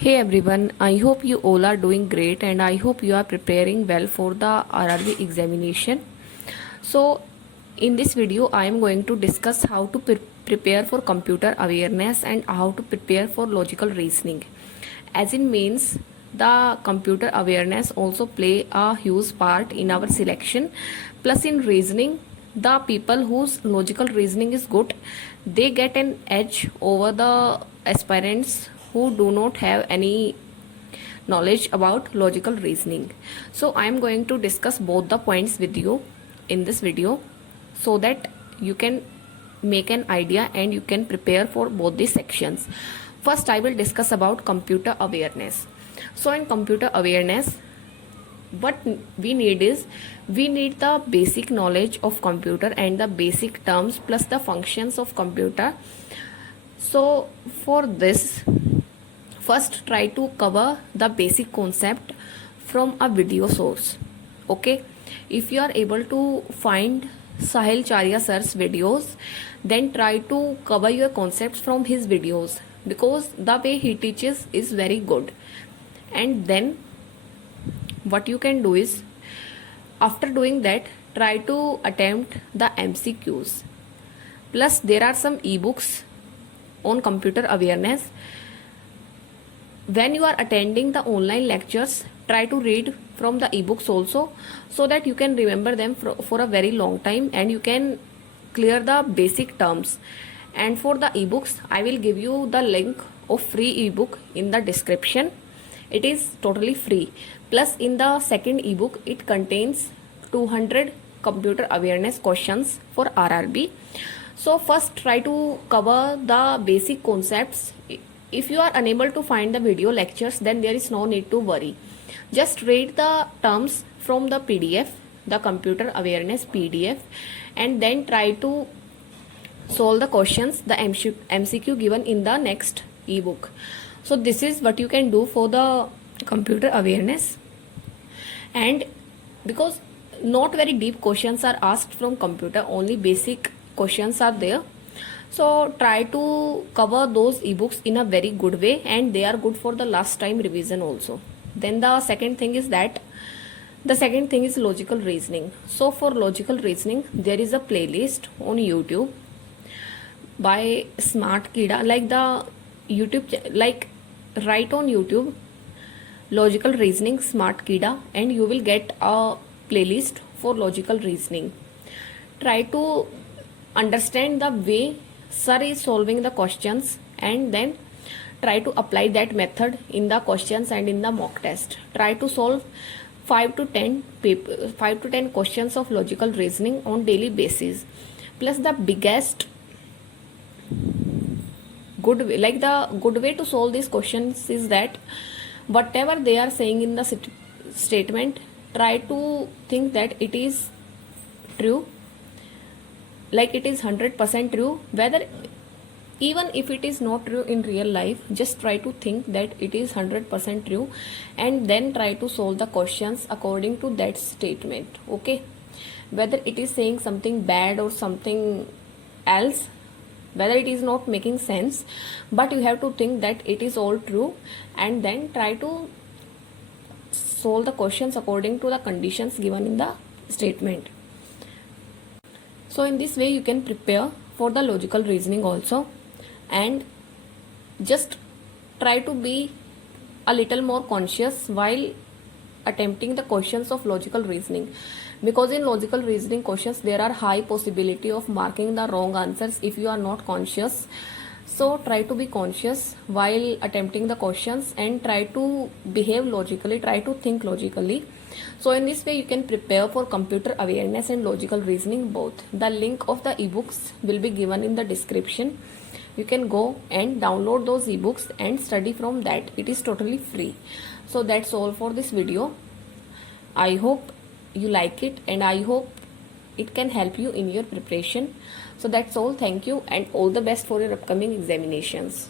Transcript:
Hey everyone, I hope you all are doing great and I hope you are preparing well for the RRB examination. So, in this video, I am going to discuss how to prepare for computer awareness and how to prepare for logical reasoning. As in means, the computer awareness also play a huge part in our selection. Plus, in reasoning, the people whose logical reasoning is good, they get an edge over the aspirants who do not have any knowledge about logical reasoning. So I am going to discuss both the points with you in this video so that you can make an idea and you can prepare for both these sections. First I will discuss about computer awareness. So in computer awareness, what we need is we need the basic knowledge of computer and the basic terms plus the functions of computer. So for this, first try to cover the basic concept from a video source. Okay, if you are able to find Sahil Charya sir's videos, then try to cover your concepts from his videos because the way he teaches is very good. And then what you can do is, after doing that, try to attempt the MCQs. Plus there are some ebooks on computer awareness. When you are attending the online lectures, try to read from the ebooks also so that you can remember them for a very long time and you can clear the basic terms. And for the ebooks, I will give you the link of free ebook in the description. It is totally free. Plus in the second ebook, it contains 200 computer awareness questions for RRB. So first try to cover the basic concepts. If you are unable to find the video lectures, then there is no need to worry. Just read the terms from the PDF, the computer awareness PDF, and then try to solve the questions, the MCQ given in the next ebook. So this is what you can do for the computer awareness. And because not very deep questions are asked from computer, only basic questions are there. So try to cover those ebooks in a very good way and they are good for the last time revision also. Then the second thing is logical reasoning. So for logical reasoning, there is a playlist on YouTube by Smart Kida, like the YouTube, like write on YouTube logical reasoning Smart Kida and you will get a playlist for logical reasoning. Try to understand the way sir is solving the questions and then try to apply that method in the questions and in the mock test. Try to solve 5 to 10 questions of logical reasoning on daily basis. Plus the biggest good way, like the good way to solve these questions is that whatever they are saying in the statement, try to think that it is true, like it is 100% true. Whether even if it is not true in real life, just try to think that it is 100% true and then try to solve the questions according to that statement. Okay, whether it is saying something bad or something else, whether it is not making sense, but you have to think that it is all true and then try to solve the questions according to the conditions given in the statement. So in this way you can prepare for the logical reasoning also, and just try to be a little more conscious while attempting the questions of logical reasoning, because in logical reasoning questions there are high possibility of marking the wrong answers if you are not conscious. So try to be conscious while attempting the questions and try to behave logically, try to think logically. So in this way you can prepare for computer awareness and logical reasoning both. The link of the ebooks will be given in the description. You can go and download those ebooks and study from that. It is totally free. So that's all for this video. I hope you like it and I hope it can help you in your preparation. So that's all. Thank you and all the best for your upcoming examinations.